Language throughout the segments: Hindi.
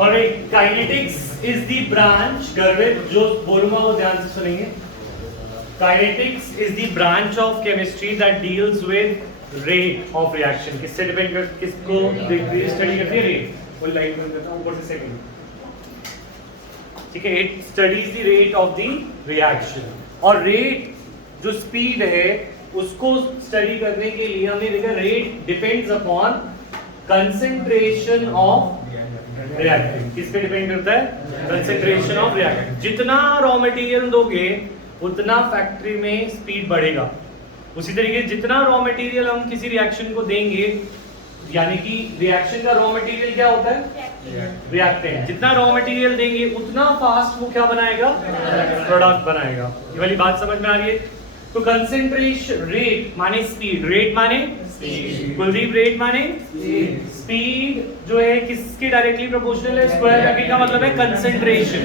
और काइनेटिक्स इज द ब्रांच, गर्वित जो बोलूंगा वो ध्यान से सुनेंगे। Kinetics is the branch of chemistry that deals with rate of reaction. किससे डिपेंड कर, किसको स्टडी करती है? रेट। वो लाइन कर देता हूं ऊपर से सेकंड, ठीक है। It studies the rate of the reaction. और रेट जो स्पीड है उसको स्टडी करने के लिए हमने देखा rate depends upon concentration of reactant. किस पे डिपेंड करता है? Concentration of reactant. जितना रॉ मटेरियल दोगे उतना फैक्ट्री में स्पीड बढ़ेगा। उसी तरीके जितना रॉ मटेरियल हम किसी रिएक्शन को देंगे, यानी कि रिएक्शन का रॉ मटेरियल क्या होता है? रिएक्टेंट। जितना रॉ मटेरियल देंगे उतना फास्ट वो क्या बनाएगा? प्रोडक्ट बनाएगा। ये वाली बात समझ में आ रही है? तो कंसेंट्रेशन, रेट माने स्पीड, रेट माने स्पीड, कुलदीप रेट माने स्पीड जो है किसके डायरेक्टली प्रोपोर्शनल है? स्क्वायर ब्रैकेट का मतलब है कंसेंट्रेशन।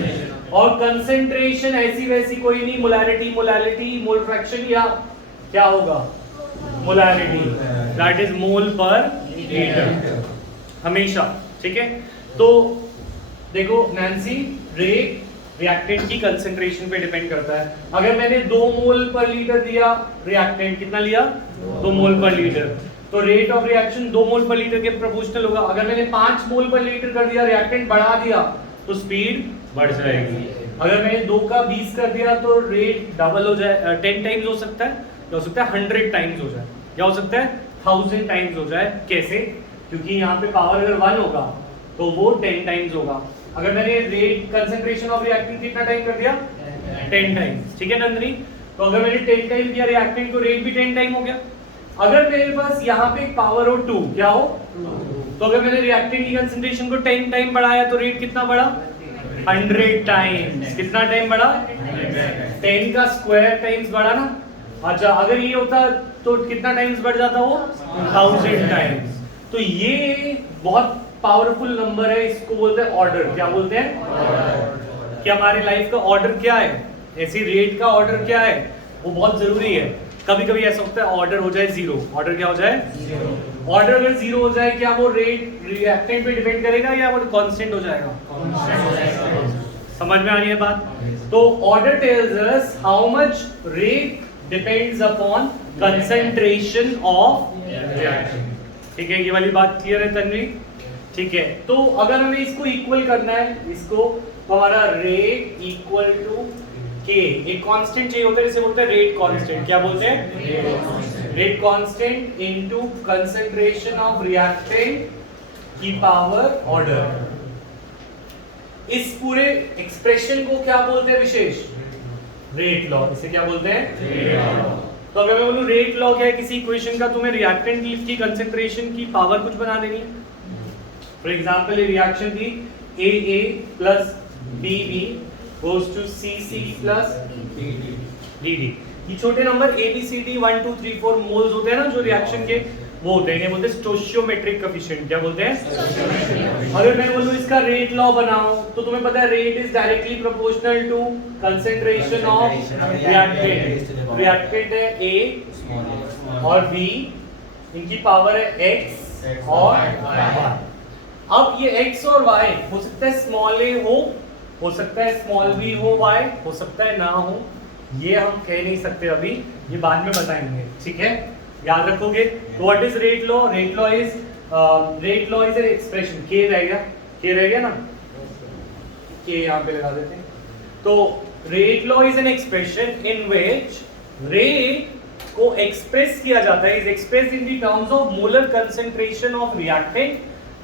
और कंसेंट्रेशन ऐसी वैसी कोई नहीं, मोलैरिटी, मोलैलिटी, मोल फ्रैक्शन या क्या होगा? मोलैरिटी, दैट इज मोल पर लीटर हमेशा, ठीक है। तो देखो नैंसी, रेट रिएक्टेंट की कंसेंट्रेशन पे डिपेंड करता है। अगर मैंने 2 मोल पर लीटर दिया रिएक्टेंट, कितना लिया? 2 मोल पर लीटर, तो रेट ऑफ रिएक्शन 2 मोल पर लीटर के प्रोपोर्शनल होगा। अगर मैंने 5 मोल पर लीटर कर दिया, रिएक्टेंट बढ़ा दिया, तो स्पीड बढ़ जाएगी। अगर मैंने 2 का 20 कर दिया तो रेट डबल हो जाए, 10 टाइम्स हो सकता है, या हो सकता है 100 टाइम्स हो जाए, या हो सकता है 1000 टाइम्स हो जाए। कैसे? क्योंकि यहाँ पे पावर अगर 1 होगा तो वो 10 टाइम्स होगा। अगर मैंने रेट कंसेंट्रेशन ऑफ रिएक्टेंट कितना टाइम कर दिया? 10 टाइम्स, ठीक है नंदनी। तो अगर मैंने 10 टाइम किया रिएक्टेंट तो रेट भी 10 टाइम हो गया। अगर मेरे पास यहाँ पे एक पावर हो 2, क्या हो? तो अगर मैंने रिएक्टेंट की कंसेंट्रेशन को 10 टाइम बढ़ाया तो रेट कितना बढ़ा? 100 टाइम्स। कितना टाइम बढ़ा? 10 का स्क्वायर टाइम्स बढ़ा ना। अच्छा, अगर ये होता तो कितना टाइम्स बढ़ जाता वो? 1000 टाइम्स। तो ये बहुत पावरफुल नंबर है, इसको बोलते हैं ऑर्डर। क्या बोलते हैं? कि हमारे लाइफ का ऑर्डर क्या है, ऐसी रेट का ऑर्डर क्या है, वो बहुत जरूरी है। कभी कभी ऐसा होता है ऑर्डर हो जाए 0। ऑर्डर क्या हो जाए? 0। ऑर्डर अगर 0 हो जाए, क्या वो रेट रिएक्टेंट पे डिपेंड करेगा या वो कांस्टेंट हो जाएगा? समझ में आ रही है बात? तो order tells us how much rate depends upon concentration of reaction. ठीक है, ये वाली बात क्लियर है तन्वी? ठीक है। तो अगर हमें इसको इक्वल करना है, इसको, तो हमारा रेट इक्वल टू के, एक कांस्टेंट चाहिए होता है जिसे बोलते हैं रेट कांस्टेंट। क्या बोलते हैं? Rate constant into concentration of reactant की पावर ऑर्डर। इस पूरे एक्सप्रेशन को क्या बोलते हैं विशेष? Rate law. इसे क्या बोलते हैं? Rate law. तो अगर मैं बोलूं रेट लॉ क्या है किसी इक्वेशन का, तो मैं रिएक्टेंट की कंसेंट्रेशन की पावर कुछ बना देनी है। फॉर एग्जाम्पल ये रिएक्शन थी AA plus BB goes to CC plus DD। ये छोटे नंबर ABCD 1 2 3 4 मोल्स होते हैं ना जो रिएक्शन के, वो होते हैं, बोलते हैं स्टोइचियोमेट्रिक कोएफिशिएंट। क्या बोलते हैं? अगर मैं बोलूं इसका रेट लॉ बनाओ, तो तुम्हें पता है rate is directly proportional to concentration of reactant. Reactant है A और B, इनकी पावर है X और Y। अब ये X और Y हो सकता है स्मॉल a हो सकता है स्मॉल b हो, Y हो सकता है ना हो, ये हम कह नहीं सकते अभी, ये बाद में बताएंगे, ठीक है? याद रखोगे। तो what is rate law? Rate law is an expression. के रह गया ना, के यहाँ पे लगा देते हैं। तो rate law is an expression in which rate को एक्सप्रेस किया जाता है, is expressed in the terms of molar concentration of reactant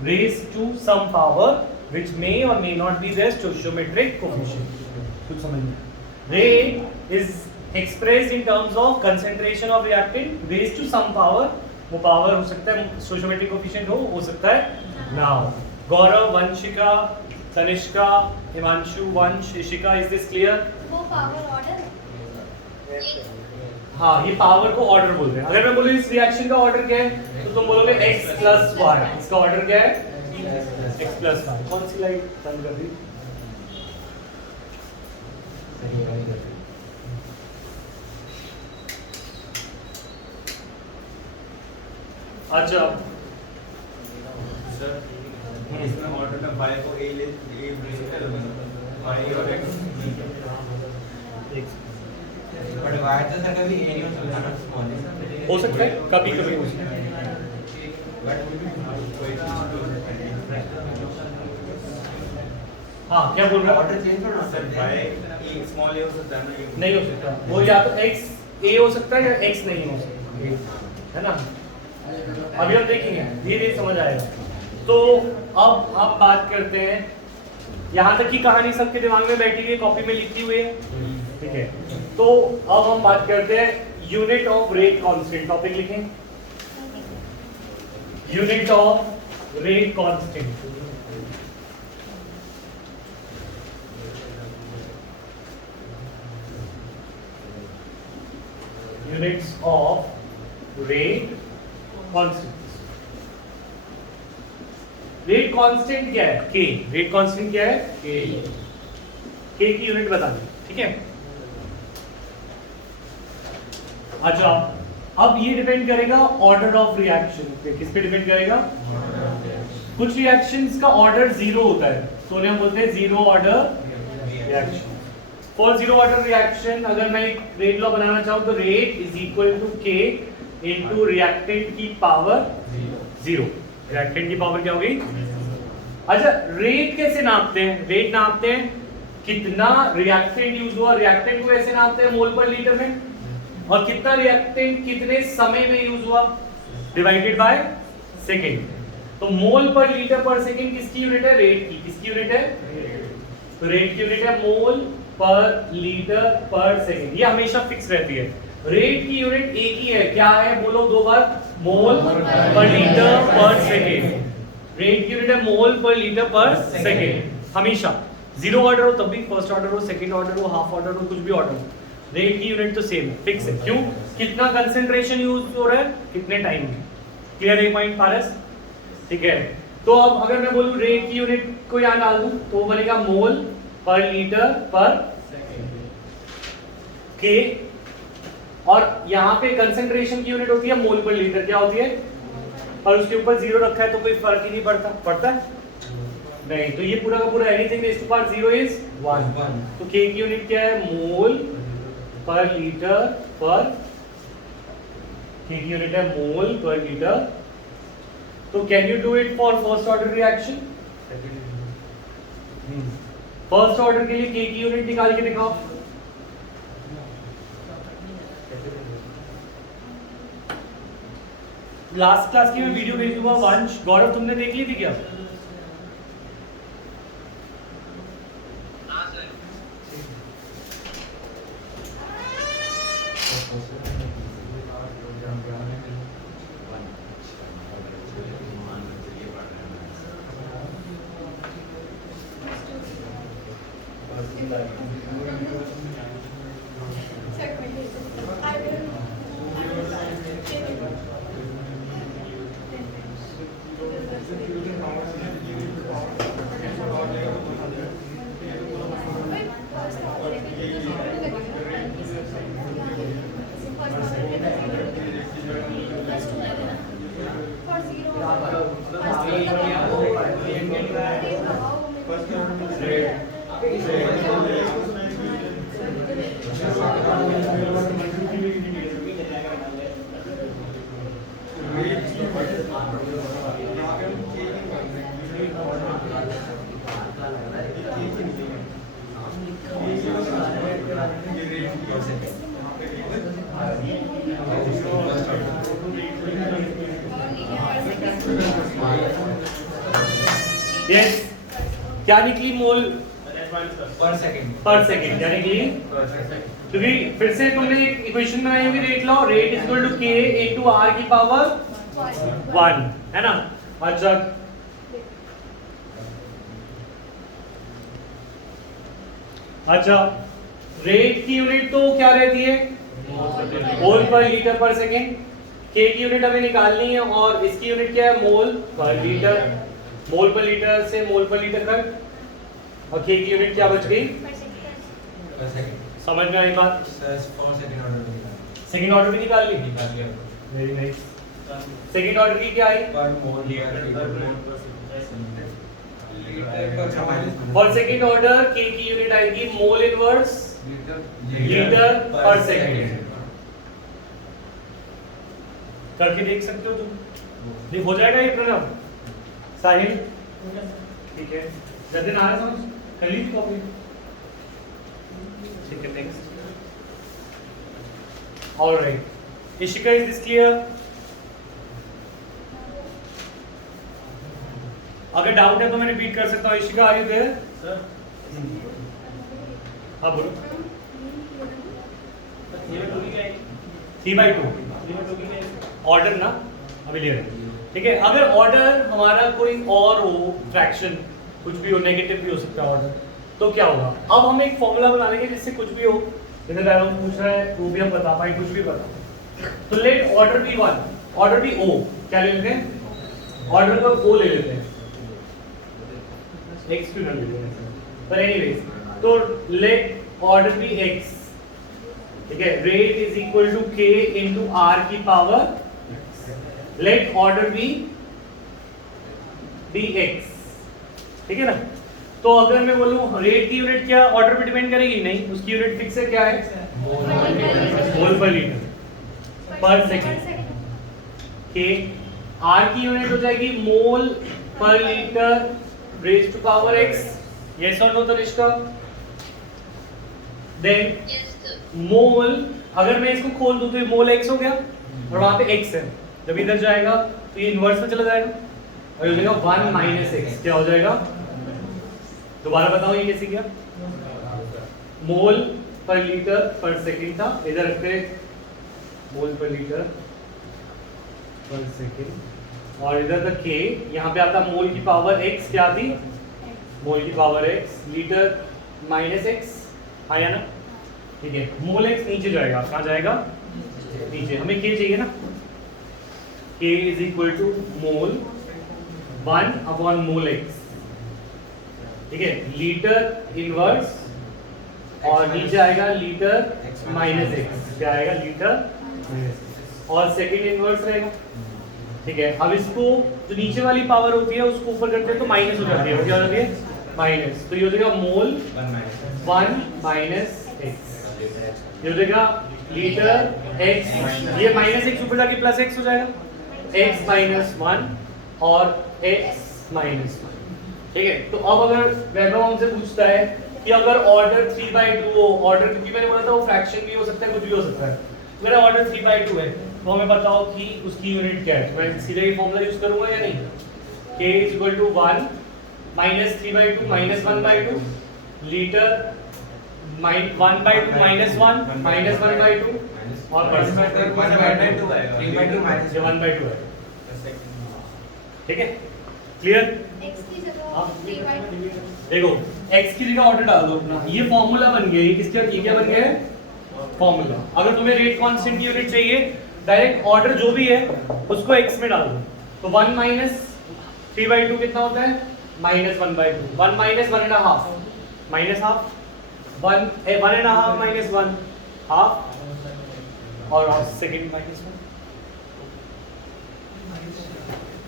raised to some power which may or may not be their stoichiometric coefficient। कुछ समझ में? Rate is expressed in terms of concentration of reactant raised to some power। वो पावर हो सकता है stoichiometric coefficient हो सकता है ना हो। गौरव, वंशिका, तनिष्का, हिमांशु, वंश, इशिका, is this clear? वो पावर ऑर्डर है। हाँ, ये पावर को ऑर्डर बोलते हैं। अगर मैं बोलूं इस रिएक्शन का ऑर्डर क्या है, तो तुम बोलोगे x प्लस वाई। इसका ऑर्डर क्या है? x प्लस वाई। कौन सी लाइट बंद कर दी? अच्छा, सर इसमें ऑर्डर मैं y को a ले सकता हूँ y और x बट y तो सर कभी a नहीं हो सकता ना स्मॉल हो सकता है, कभी कभी हो सकता है। हाँ, क्या बोल रहा है? ऑर्डर चेंज करना sir y a small a हो सकता है ना नहीं हो सकता, वो या तो x a हो सकता है या x नहीं हो सकता, है ना। अभी हम देखेंगे, धीरे धीरे समझ आएगा। तो अब आप बात करते हैं, यहाँ तक की कहानी सबके दिमाग में बैठी हुई है, कॉपी में लिखी हुई है, ठीक है। तो अब हम बात करते हैं unit of rate constant. Topic लिखें, unit of rate constant. Units of rate constant. Rate constant क्या है? के। रेट कांस्टेंट क्या है? के की यूनिट बता दें, ठीक है। अच्छा, अब ये डिपेंड करेगा ऑर्डर ऑफ रिएक्शन पे। किस पे डिपेंड करेगा? कुछ रिएक्शंस का ऑर्डर जीरो होता है, तो उन्हें हम बोलते हैं zero order reaction. For zero order reaction अगर मैं एक रेट लॉ बनाना चाहूँ तो rate is equal to K into reactant की पावर जीरो। रिएक्टेंट की पावर क्या होगी? अच्छा, रेट कैसे नापते हैं? रेट नापते हैं कितना रिएक्टेंट यूज हुआ। रिएक्टेंट को कैसे नापते हैं? मोल पर लीटर में। और कितना रिएक्टेंट कितने समय में यूज हुआ, डिवाइडेड बाय सेकेंड। तो मोल पर लीटर पर सेकेंड किसकी यूनिट है? रेट की। किसकी यूनिट है? तो रेट की यूनिट है मोल पर लीटर पर सेकेंड। ये हमेशा फिक्स रहती है। रेट की यूनिट एक ही है, क्या है? बोलो दो बार, मोल पर लीटर पर सेकेंड। रेट की यूनिट है मोल पर लीटर पर सेकेंड, हमेशा। जीरो ऑर्डर हो तब भी, फर्स्ट ऑर्डर हो, सेकंड ऑर्डर हो, हाफ ऑर्डर हो, कुछ भी ऑर्डर हो, रेट की यूनिट तो सेम है, फिक्स है। क्यों? कितना कंसंट्रेशन यूज हो रहा है, कितने टाइम में। क्लियर है पॉइंट पारस? ठीक है। तो अब अगर मैं बोलूं रेट की यूनिट को यहां डाल दूं तो वो बनेगा मोल पर लीटर पर के। और यहाँ पे कंसंट्रेशन की यूनिट होती है मोल पर लीटर, क्या होती है? और उसके ऊपर जीरो रखा है तो कोई फर्क ही नहीं पड़ता। पड़ता है? नहीं। तो ये पूरा का पूरा anything raised to power 0 is 1। तो के की यूनिट क्या है? मोल पर लीटर पर, के की यूनिट है मोल पर लीटर। तो can you do it for first order reaction? First order के लिए के की यूनिट निकाल के दिखाओ। लास्ट क्लास की मैं वीडियो भेज दूंगा वंश। गौरव तुमने देख ली थी क्या? यस, क्या निकली? मोल पर सेकंड। पर सेकेंड क्या निकली? क्योंकि फिर से तुमने एक इक्वेशन बनाई होगी, rate law, rate is equal to K into R की पावर 1, है ना। अच्छा, रेट की यूनिट तो क्या रहती है? मोल पर लीटर पर सेकेंड। के की यूनिट हमें निकालनी है और इसकी यूनिट क्या है? मोल पर लीटर। मोल पर लीटर से मोल पर लीटर कर, और के की यूनिट क्या बच गई? समझ में आई बात? सेकंड ऑर्डर भी निकाल ली? Very nice. सेकंड ऑर्डर की क्या आई? फॉर सेकेंड ऑर्डर के की यूनिट आएगी मोल इनवर्स लीटर पर सेकेंड। करके देख सकते हो तुम, नहीं हो जाएगा ये प्रणव साहिल? ठीक है, जतिन आ रहा समझ, कर ली कॉपी? ठीक है, next. Alright, Ishika, is this clear? अगर डाउट है तो मैं रिपीट कर सकता हूँ। Ishika, are you there? Sir, हाँ बोलो। 3/2 ऑर्डर ना अभी ले रहे हैं, ठीक है। अगर ऑर्डर हमारा कोई और हो, फ्रैक्शन कुछ भी हो, नेगेटिव भी हो सकता है ऑर्डर, तो क्या होगा? अब हम एक फॉर्मूला बना लेंगे जिससे कुछ भी हो, जैसे डायग्राम पूछ रहा है वो भी हम बता पाए, कुछ भी बता। तो let order be 1, order be O, क्या ले लेते हैं? ऑर्डर को ओ ले लेते हैं, एक्स क्यों ना ले लेते हैं, पर एनीवेज, तो लेट ऑर्डर बी एक्स, ठीक है। Rate is equal to K into R की power, let order be dx, ठीक है ना। तो अगर मैं बोलूं रेट की यूनिट क्या ऑर्डर पे डिपेंड करेगी? नहीं, उसकी यूनिट फिक्स है, क्या है? मोल पर लीटर पर सेकेंड। के आर की यूनिट हो जाएगी मोल पर litre raise to power x, yes और नो तनिष्का? देन मोल, अगर मैं इसको खोल दूं तो ये मोल x हो गया और वहां पे x है, जब इधर जाएगा तो ये इनवर्स में चला जाएगा और ये हो जाएगा 1 माइनस x, क्या हो जाएगा? दोबारा बताओ ये कैसे किया? मोल पर लीटर पर सेकंड था, इधर रखते मोल पर लीटर पर सेकंड और इधर तक के, यहाँ पे आता मोल की पावर x, क्या थी? मोल की power x, litre minus x, आया ना? ठीक है, मोल x नीचे जाएगा, कहाँ जाएगा? नीचे। हमें k चाहिए ना, k is equal to mole 1 upon mole x, ठीक है, लीटर इनवर्स और नीचे आएगा लीटर माइनस x, क्या आएगा? लीटर और सेकंड इनवर्स रहेगा, ठीक है। अब इसको जो नीचे वाली पावर होती है उसको ऊपर करते हैं तो माइनस हो जाती है, क्या हो जाती है? माइनस। तो ये हो जाएगा मोल 1 माइनस x, ये हो जाएगा लीटर x, ये माइनस x ऊपर जाके प्लस x हो जाएगा, x माइनस 1 और x माइनस 1, ठीक है। तो अब अगर वैभव हमसे पूछता है कि अगर ऑर्डर 3/2 हो, ऑर्डर, क्योंकि मैंने बोला था वो फ्रैक्शन भी हो सकता है, कुछ भी हो सकता है, अगर ऑर्डर 3/2 है तो हमें बताओ कि उसकी यूनिट क्या है। मैं सीधे ये फॉर्मूला यूज करूंगा या नहीं? k is equal to 1 minus 3/2 minus 1/2 litre 1/2 minus 1 minus 1/2 और 1/2 है, 1/2 है, ठीक है। क्लियर? x की जगह 3/2, देखो x की जगह ऑर्डर डाल दो अपना, ये फॉर्मूला बन गया, ये किसका? क्या बन गया है? फॉर्मूला। अगर तुम्हें रेट कांस्टेंट की यूनिट चाहिए, डायरेक्ट ऑर्डर जो भी है उसको x में डाल दो, तो 1 माइनस 3/2 कितना होता है? Minus 1/2, 1 minus 1.5 minus half, 1.5 minus 1 half और सेकंड माइनस 1,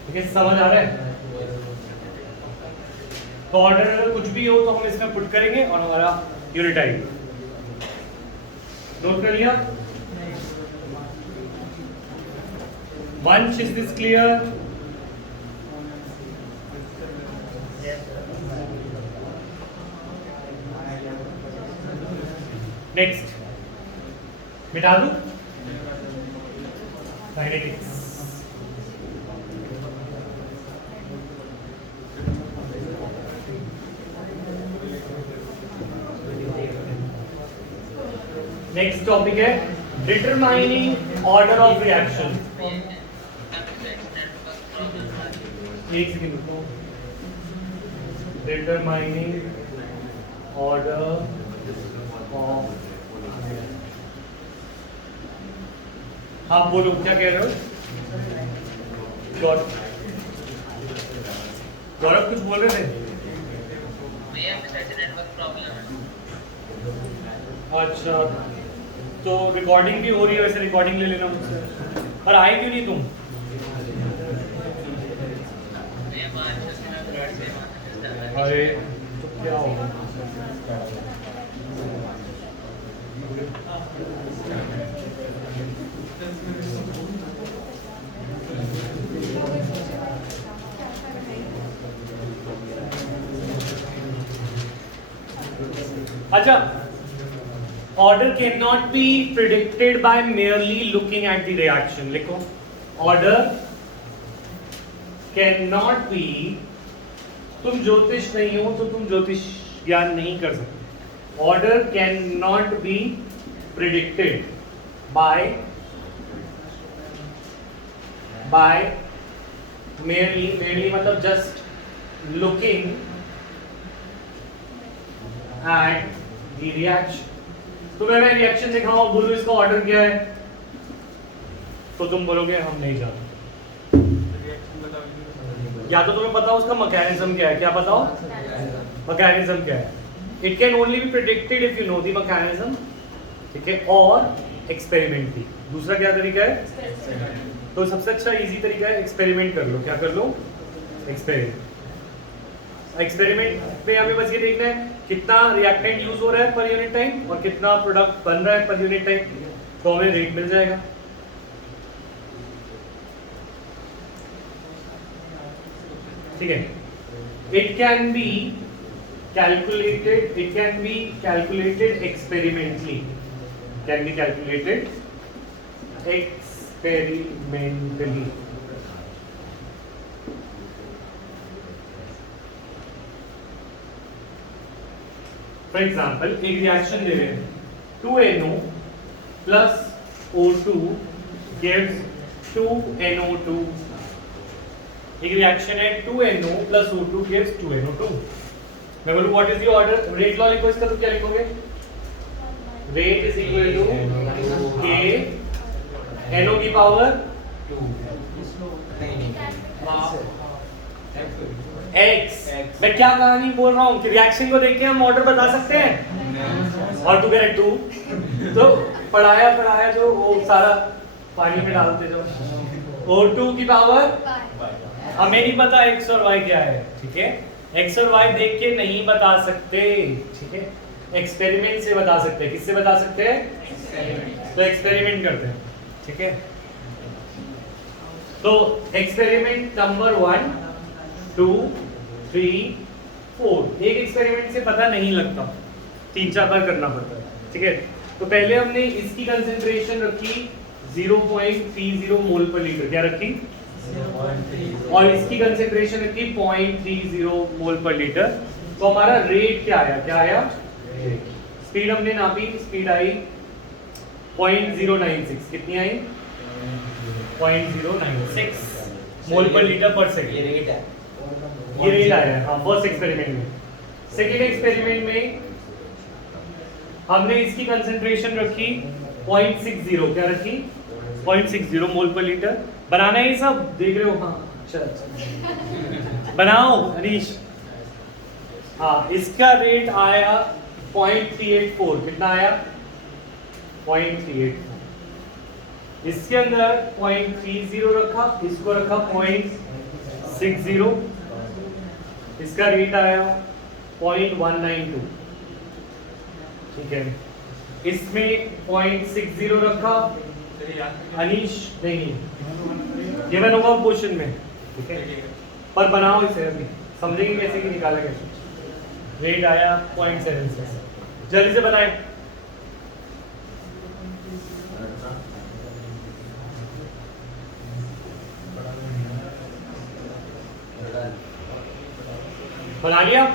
ठीक है, समझ आ रहा है? तो ऑर्डर अगर कुछ भी हो तो हम इसमें पुट करेंगे और हमारा यूनिट आएगी। नोट कर लिया? वंश, इज दिस क्लियर? नेक्स्ट मिटा दूं? काइनेटिक्स। नेक्स्ट टॉपिक है डिटरमाइनिंग ऑर्डर ऑफ रिएक्शन। एक सेकंड रुको। डिटरमाइनिंग ऑर्डर ऑफ, हाँ बोलो क्या कह रहे हो? गौरव कुछ बोल रहे थे? अच्छा, तो रिकॉर्डिंग भी हो रही है, वैसे रिकॉर्डिंग ले लेना मुझसे। पर आए क्यों नहीं तुम? अरे तो क्या होगा? अच्छा, order cannot be predicted by merely looking at the reaction. लिखो, order cannot be, तुम ज्योतिष नहीं हो तो तुम ज्योतिष ज्ञान नहीं कर सकते। Order cannot be predicted by merely मतलब just looking at the reaction। तुम्हें मैं रिएक्शन दिखाऊं, बोलूं इसका ऑर्डर क्या है, तो तुम बोलोगे हम नहीं जानते। या तो तुम्हें पता हो उसका मैकेनिज्म क्या है, क्या पता हो मैकेनिज्म क्या है। It can only B predicted if you know the mechanism, ठीक है, और एक्सपेरिमेंट भी। दूसरा क्या तरीका है, तो सबसे अच्छा इजी तरीका है एक्सपेरिमेंट कर लो। क्या कर लो, एक्सपेरिमेंट में हमें बस ये देखना है कितना रिएक्टेंट यूज हो रहा है पर यूनिट टाइम और कितना प्रोडक्ट बन रहा है पर यूनिट टाइम, तो हमें रेट मिल जाएगा। ठीक है, it can be calculated experimentally, for example एक रिएक्शन दे रहे हैं, 2NO plus O2 gives 2NO2। एक रिएक्शन है 2NO plus O2 gives 2NO2। मैं बोलूं what is the order, rate law लिखो इसका, तो क्या लिखोगे, rate is equal to K NO की पावर 2 X। मैं क्या कहानी बोल रहा हूँ कि रिएक्शन को देख के हम ऑर्डर बता सकते हैं, और तू कह रहे 2, तो पढ़ाया जो वो सारा पानी में डालते जो O2 की पावर, हमें नहीं पता X और Y क्या है, ठीक है, X और Y देख के नहीं बता सकते, ठीक है, एक्सपेरिमेंट से बता सकते हैं। किससे बता सकते हैं, तो एक्सपेरिमेंट करते हैं, ठीक है। तो एक्सपेरिमेंट नंबर 1 2 3 4, एक एक्सपेरिमेंट से पता नहीं लगता, 3-4 बार करना पड़ता है, ठीक है। तो पहले हमने इसकी कंसेंट्रेशन रखी 0.30 मोल पर लीटर, क्या रखी, और इसकी कंसेंट्रेशन रखी 0.30 मोल पर लीटर। तो हमारा रेट क्या आया, स्पीड हमने नापी, स्पीड आई 0.096, कितनी आई 0.096 मोल पर लीटर पर सेकंड, ये रेट आया है। हाँ, फर्स्ट एक्सपेरिमेंट में। सेकेंड एक्सपेरिमेंट में हमने इसकी कंसेंट्रेशन रखी 0.60, क्या रखी 0.60 मोल पर लीटर। बनाना है ये सब, देख रहे हो, हाँ अच्छा बनाओ अनीश। हाँ, इसका रेट आया 0.384, कितना आया 0.384। इसके अंदर 0.30 रखा, इसको रखा 0.60, इसका रेट आया 0.192, ठीक है। इसमें 0.60 रखा, अनीश नहीं गिवन होगा क्वेश्चन में, ठीक है, पर बनाओ इसे, अभी समझेंगे कैसे कि निकाला कैसे। रेट आया 0.76, जल्दी से बनाए। बना लिया,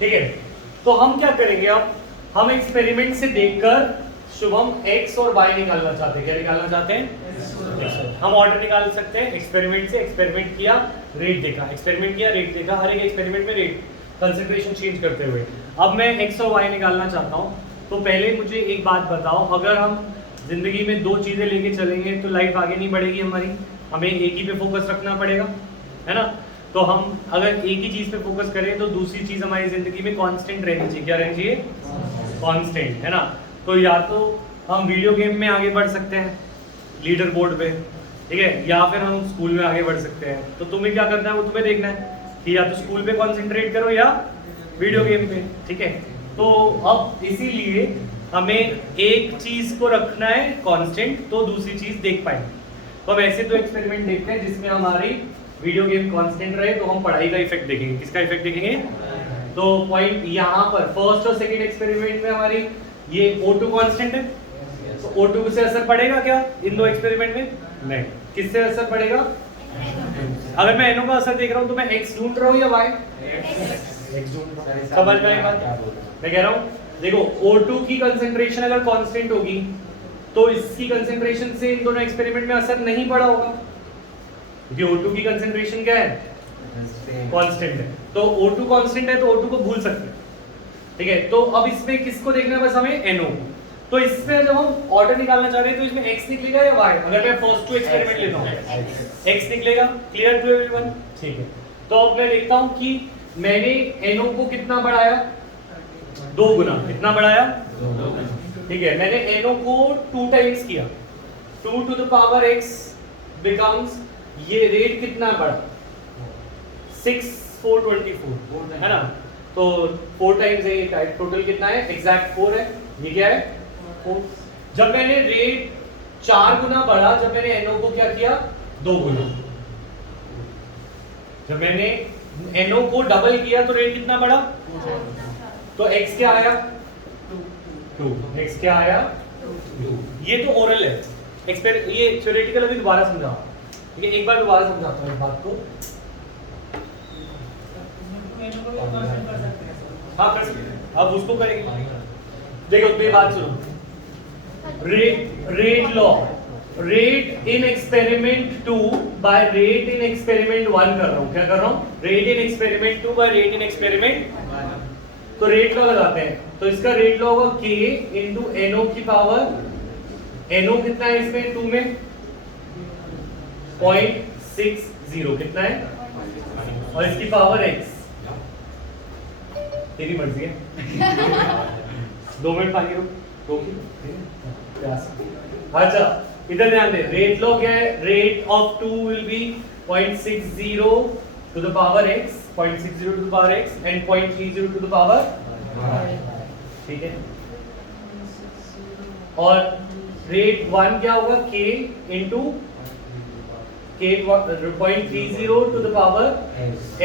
ठीक है। तो हम क्या करेंगे, अब हम एक्सपेरिमेंट से देखकर शुभम x और y निकालना चाहते हैं। क्या निकालना चाहते हैं, हम ऑर्डर निकाल सकते हैं एक्सपेरिमेंट से। एक्सपेरिमेंट किया, रेट देखा, एक्सपेरिमेंट किया, रेट देखा, हर एक एक्सपेरिमेंट में रेट कंसेंट्रेशन चेंज करते हुए। अब मैं x और y निकालना चाहता हूँ। तो पहले मुझे एक बात बताओ, अगर हम जिंदगी में दो चीजें लेके चलेंगे तो लाइफ आगे नहीं बढ़ेगी हमारी, हमें एक ही पे फोकस रखना पड़ेगा, है ना। तो हम अगर एक ही चीज पे फोकस करें तो दूसरी चीज हमारी जिंदगी में कांस्टेंट रहनी चाहिए। क्या रहनी चाहिए, कांस्टेंट, है ना। तो या तो हम वीडियो गेम में आगे बढ़ सकते हैं लीडर बोर्ड पे, ठीक है, या फिर हम स्कूल में आगे बढ़ सकते हैं। तो तुम्हें क्या करना है, वो तुम्हें देखना है कि या तो स्कूल पे कंसंट्रेट करो या वीडियो गेम पे। ठीक है, तो अब इसीलिए हमें एक चीज को रखना है कांस्टेंट, तो दूसरी चीज देख पाएंगे। तो हम ऐसे तो एक्सपेरिमेंट देखते हैं जिसमें हमारी वीडियो गेम कांस्टेंट रहे, तो हम पढ़ाई का इफेक्ट देखेंगे। किसका इफेक्ट देखेंगे? तो पॉइंट यहाँ पर फर्स्ट और सेकंड एक्सपेरिमेंट में हमारी ये O2 कांस्टेंट है, तो O2 से असर पड़ेगा क्या इन दो एक्सपेरिमेंट में? नहीं। किससे असर पड़ेगा? अगर मैं NO का असर देख रहा हूँ तो मैं X ढूंढ रहा हूँ या Y? X ढूंढ रहा हूँ। समझ में आई बात? मैं कह रहा हूँ देखो O2 की कंसंट्रेशन अगर कांस्टेंट होगी तो इसकी कंसंट्रेशन से इन दोनों एक्सपेरिमेंट में असर नहीं पड़ा होगा, क्योंकि O2 की कंसंट्रेशन क्या है? कांस्टेंट है। तो O2 कांस्टेंट है तो O2 को भूल सकते हैं। ठीक है, तो अब इसमें किसको देखना है? बस हमें NO को। तो इसमें जब हम ऑर्डर निकालना चाह रहे हैं तो इसमें X निकलेगा या Y? अगर मैं फर्स्ट टू एक्सपेरिमेंट लेता हूँ X निकलेगा। Clear to everyone? ठीक है, तो अब मैं देखता हूँ कि मैंने NO को कितना बढ़ाया? 2 गुना। कितना बढ़ाया? 2 गुना। ठीक है, मैंने NO को 2 टाइम्स किया, 2 to the power X becomes, ये रेट कितना बढ़ा? 6,424 है ना, तो 4 टाइम्स है, ये टोटल कितना है? एग्जैक्ट 4 है। ये क्या है? 4। जब मैंने रेट 4 गुना बढ़ा, जब मैंने NO को क्या किया? 2 गुना। जब मैंने NO को डबल किया तो रेट कितना बढ़ा? तो X क्या आया? 2। X क्या आया? 2। ये तो ओरल है, ये थ्योरेटिकल अभी दोबारा समझाओ। ठीक है, एक बार दोबारा समझाता हूँ इस बात को। हाँ कर सकते हैं, अब उसको करेंगे। देखो मेरी बात सुनो, rate law, rate in experiment 2 by rate in experiment 1 कर रहा हूँ। क्या कर रहा हूँ? Rate in experiment 2 by rate in experiment. तो रेट लॉ लगाते हैं, तो इसका रेट लॉ होगा K इंटू NO की पावर, NO कितना है इसमें 2 में? 0.60। कितना है? और इसकी पावर X। तेरी मर्जी है। 2 मिनट पानी रोकी। अच्छा इधर ध्यान दे, रेट लॉ क्या है? Rate of 2 will be 0.60 to the power x, 0.60 to the power x and 0.30 to the power y। ठीक है, और रेट 1 क्या होगा? K into K 0.30 to the power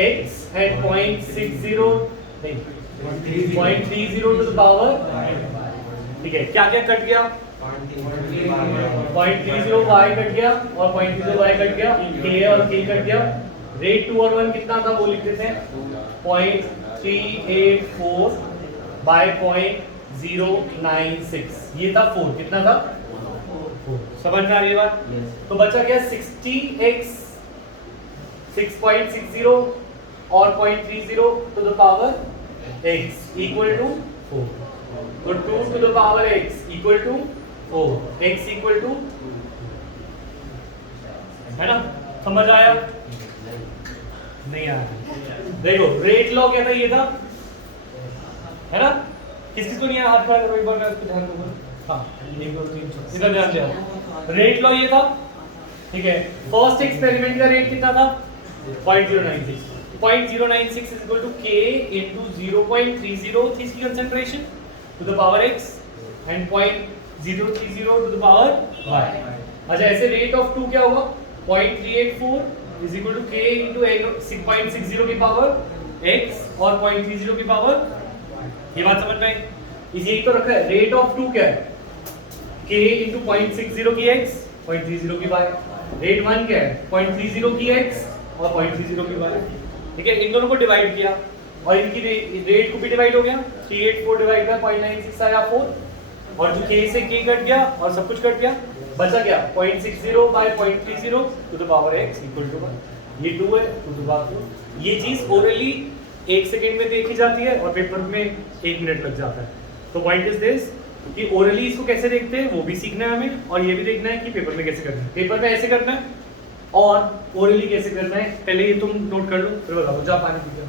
x and 0.60 नहीं 0.30 to the power। ठीक है, क्या क्या कट गया? 0.30 y कट गया और 0.30 y कट गया, K और K कट गया। रेट 2 और 1 कितना था वो लिख देते हैं, 0.384 बाय 0.096। ये था 4। कितना था? 4। समझ में आ रही है बात? तो बचा क्या? 60x 6.60 और 0.30 to the power x equal to 4। तो 2 to the power x equal to 4, x equal to, है ना? समझ आया? नहीं आया। देखो रेट लॉ क्या था? ये था, है ना? किस किस को नहीं आया हाथ खड़ा करो एक बार, मैं उसको ध्यान दूंगा। हाँ 1 2 3 4 इधर ध्यान दे। रेट लॉ ये था। ठीक है, फर्स्ट एक्सपेरिमेंट का रेट कितना था? 0.096। 0.096 is equal to K into 0.30 थी इसकी concentration to the power x and 0.030 to the power y। अच्छा ऐसे रेट ऑफ 2 क्या होगा? 0.384 is equal to K into 6.60 की पावर x और 0.30 की पावर। ये बात समझ में आई? इसी एक तो रखा है। रेट ऑफ 2 क्या है? K into 0.60 की x, 0.30 की y। रेट 1 क्या है? 0.30 की x और 0.30 की y। ठीक है, इन दोनों को डिवाइड किया और इनकी रेट को भी डिवाइड हो गया। 384 डिवाइड बाय 0.96 आया 4, और जो K से K कट गया और सब कुछ कट गया, बचा क्या? 0.60 by 0.30 to the power x equal to 1। ये 2 है, टू द पावर 2। ये चीज ओरली 1 सेकंड में देखी जाती है और पेपर में 1 मिनट लग जाता है। तो पॉइंट इज दिस कि ओरली इसको कैसे देखते हैं वो भी सीखना है हमें, और ये भी देखना है कि पेपर में कैसे करना है। पेपर में ऐसे करना है और ओरली कैसे करना है, पहले ये तुम नोट कर लो, फिर बताओ। जा पानी पी जाओ।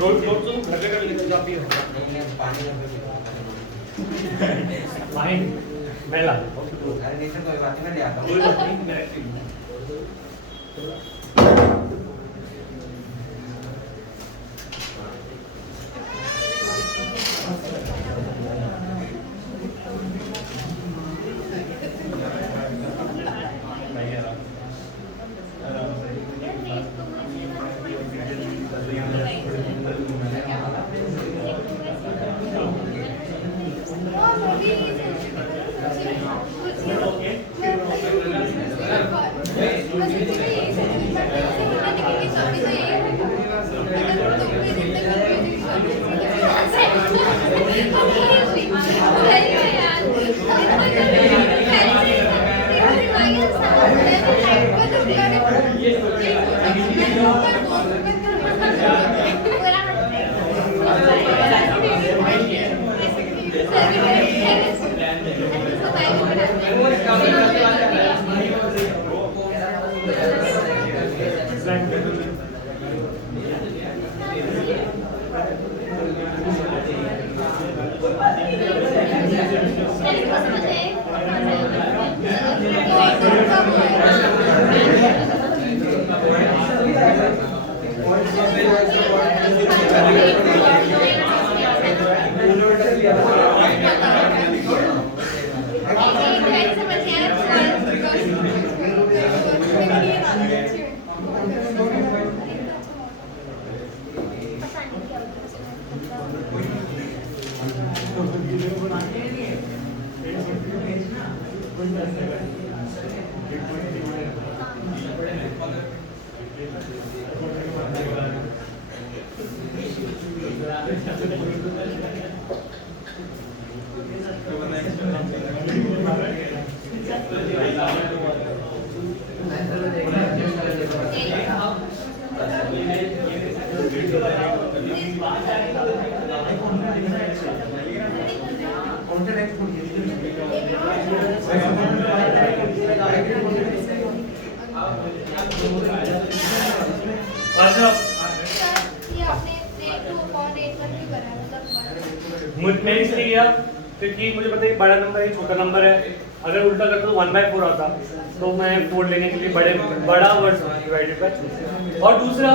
नोट तो घर पे कर लेते, जा पी। नहीं पानी फाइन। मैं ला देता हूँ। अरे नहीं सर कोई बात नहीं, मैं ले आता कोई हूँ। बात नहीं, मैं रख लूँगा। मैं इसलिए किया क्योंकि मुझे पता है कि बड़ा नंबर है छोटा नंबर है, अगर उल्टा करता तो 1/4 आता, तो मैं 4 लेने के लिए बड़ा वर्ड डिवाइडेड बाय। और दूसरा,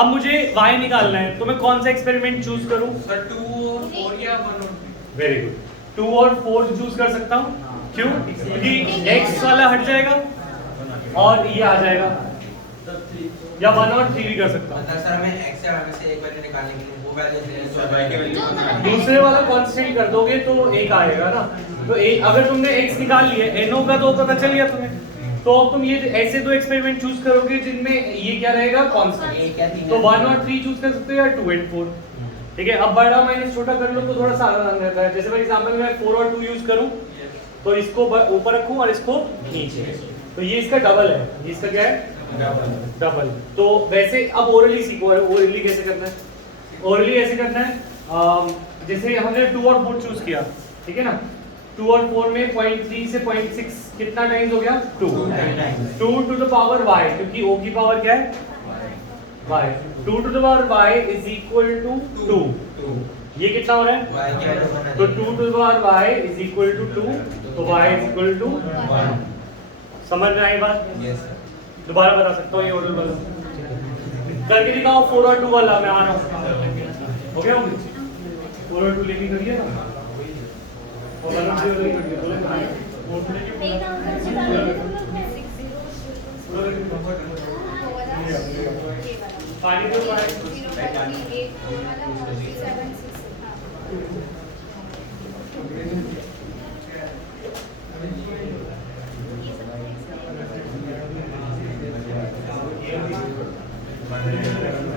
अब मुझे y निकालना है, तो मैं कौन सा एक्सपेरिमेंट चूज करूं? सर 2 और 4 या 1 और 3? वेरी गुड, 2 और 4 चूज कर सकता हूं। क्यों? क्योंकि x वाला हट जाएगा और ये आ जाएगा, या 1 और 3 भी कर सकता हूं। मतलब सर मैं x या y से एक वैल्यू निकालने के लिए वो वैल्यू जो y के वैल्यू दूसरे वाला कांस्टेंट कर दोगे तो एक आएगा ना, तो एक अगर तुमने x निकाल लिए, no का तो पता चल गया तुम्हें, तो अब तुम ये ऐसे दो एक्सपेरिमेंट चूज करोगे जिनमें ये क्या रहेगा कांस्टेंट, तो 1 और 3 चूज कर सकते हो या 2 and 4। ठीक है, अब बड़ा माइनस छोटा कर लो तो थोड़ा सा आसान रहता है। जैसे फॉर एग्जांपल मैं 4 और 2 यूज करूं तो इसको ऊपर रखूं और इसको नीचे, तो ये इसका डबल है, ये इसका क्या है डबल। तो वैसे अब ओरली सीखो, ओरली कैसे करना है? ओरली ऐसे करना है, जैसे हमने 2 और 4 चूज किया, ठीक है ना, 2 और 4 में 0.3 से 0.6 कितना टाइम्स हो गया? 2 2 टू द पावर y, क्योंकि o की पावर क्या है y, 2 to the power y is equal to 2। ये कितना हो रहा है? y की वैल्यू तो 2 to the power y is equal to 2, तो y इज इक्वल टू 1। समझ में आई बात? Yes sir. दोबारा बता सकता हूँ ये ऑर्डर वाला करके दिखाओ। 4 और 2 वाला मैं आ रहा हूँ, हो गया? 4 और 2 लेके करिए ना, और 1 और 2 लेके करिए। पानी तो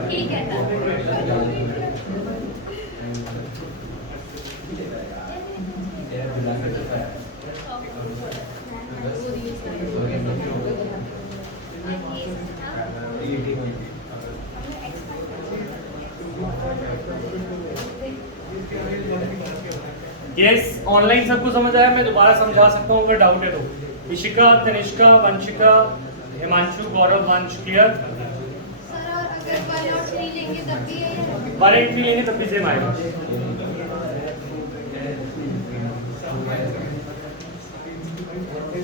ठीक है यस, ऑनलाइन सबको समझ आया? मैं दोबारा समझा सकता हूँ अगर डाउट है तो। इशिका, तनिष्का, वंशिका, हिमांशु, गौरव, वंश, क्लियर? सर और अगर 1 और 3 लेंगे तब भी है? 1 and 3 लेंगे तब भी सेम आएगा। वन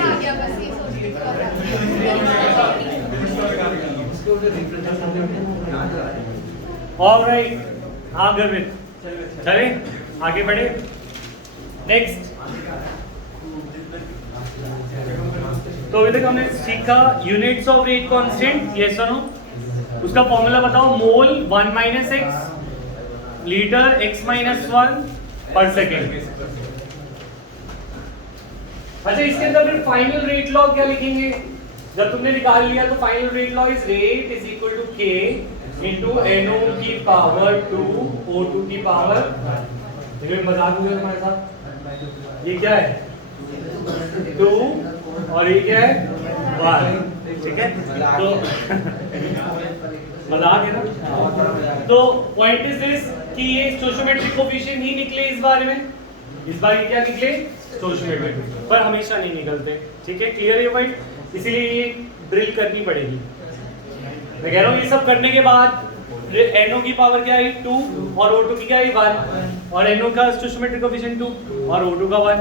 आ गया बस ये सोच के ऑलराइट, हाँ गर्वित, चले आगे बढ़े। नेक्स्ट, तो अभी तक हमने सीखा units of rate constant, yes और नो। उसका फॉर्मूला बताओ, मोल 1 minus x, litre x minus 1 पर सेकेंड। अच्छा, इसके अंदर फिर फाइनल रेट लॉ क्या लिखेंगे? जब तुमने निकाल लिया तो final rate law is rate is equal to k into NO की पावर 2 O2 की पावर, ये मजाक हो गया तुम्हारे साथ। ये क्या है 2 और ये क्या है 1, ठीक है? तो मजाक है ना। तो पॉइंट इज दिस कि ये स्टोइचियोमेट्रिक कोएफिशिएंट ही निकले इस बार में। इस बार ये क्या निकले? स्टोइचियोमेट्रिक, पर हमेशा नहीं निकलते, ठीक है? क्लियर है पॉइंट? इसीलिए ये ड्रिल करनी पड़ेगी। मैं कह रहा हूँ ये सब करने के बाद NO की पावर क्या है 2 और O2 की क्या है 1 और NO का स्टोइचियोमेट्रिक कोएफिशिएंट 2 और O2 का 1।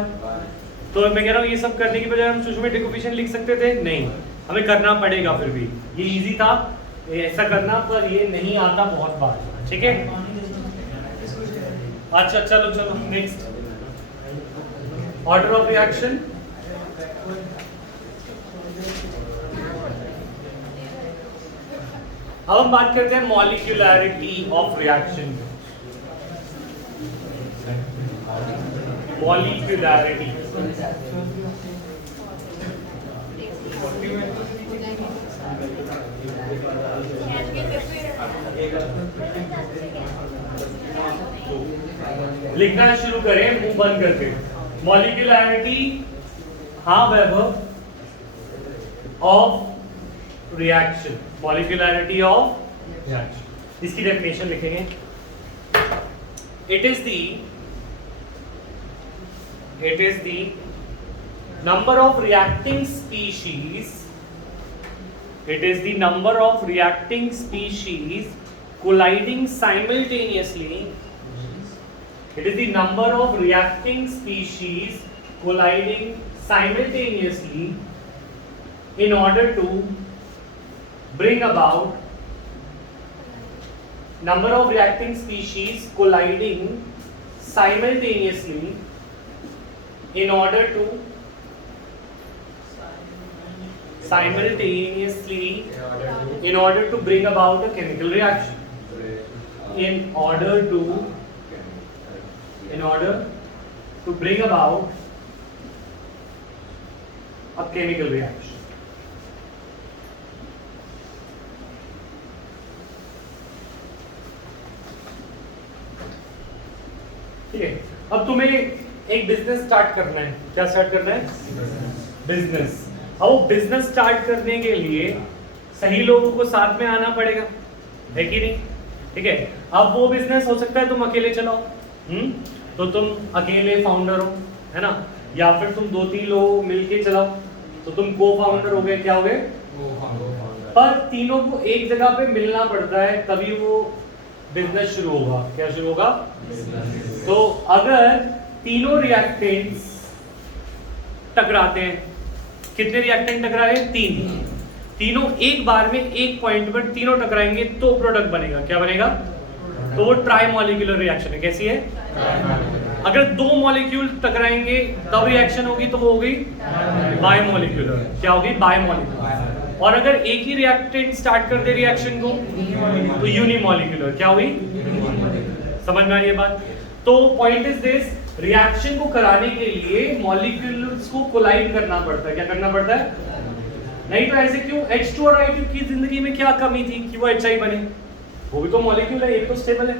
तो मैं कह रहा हूँ ये सब करने की बजाय हम स्टोइचियोमेट्रिक कोएफिशिएंट लिख सकते थे? नहीं, हमें करना पड़ेगा। फिर भी ये इजी था ऐसा करना, पर ये नहीं आता बहुत बार, ठीक है? अच्छा चलो चलो नेक्स्ट, ऑर्डर ऑफ रिएक्शन। अब हम बात करते हैं मॉलिक्यूलैरिटी ऑफ रिएक्शन। मॉलिक्यूलैरिटी, लिखना शुरू करें मुंह बंद करके। मॉलिक्यूलैरिटी, हाँ वैभव, ऑफ रिएक्शन। मॉलिक्यूलैरिटी ऑफ रिएक्शन, इसकी डेफिनेशन लिखेंगे। It is the number of reacting species, it is the number of reacting species colliding simultaneously. It is the number of reacting species colliding simultaneously in order to bring about number of reacting species colliding simultaneously in order to bring about a chemical reaction. In order to bring about a chemical reaction. ठीक है, अब तुम्हें एक बिजनेस स्टार्ट करना है। क्या स्टार्ट करना है? बिजनेस। अब वो बिजनेस स्टार्ट करने के लिए सही लोगों को साथ में आना पड़ेगा, है कि नहीं? ठीक है, अब वो बिजनेस हो सकता है तुम अकेले चलाओ, तो तुम अकेले फाउंडर हो, है ना? या फिर तुम 2-3 लोग मिलके चलाओ तो तुम को फाउंडर हो गए। क्या हो गए? पर तीनों को एक जगह पे मिलना पड़ता है तभी वो बिजनेस शुरू होगा। क्या शुरू होगा? तो अगर तीनों रिएक्टेंट्स टकराते हैं, कितने रिएक्टेंट टकरा रहे हैं? 3। तीनों एक बार में एक पॉइंट पर तीनों टकराएंगे तो प्रोडक्ट बनेगा। क्या बनेगा? तो वो ट्राई मॉलिक्यूलर रिएक्शन है। कैसी है? अगर 2 मॉलिक्यूल टकराएंगे तब रिएक्शन होगी तो वो होगी बायमॉलिक्यूलर। क्या होगी? बायमॉलिक्यूलर। और अगर एक ही रिएक्टेंट स्टार्ट कर दे रिएक्शन को तो यूनिमॉलिक्यूलर। क्या हुई? समझ में आ रही है बात? तो पॉइंट इज दिस, रिएक्शन को कराने के लिए मॉलिक्यूल्स को कोलाइड करना पड़ता है। क्या करना पड़ता है? नहीं तो ऐसे क्यों? H2 और I2 की जिंदगी में क्या कमी थी कि वो HI बने? वो भी तो मॉलिक्यूल है, ये भी तो स्टेबल है,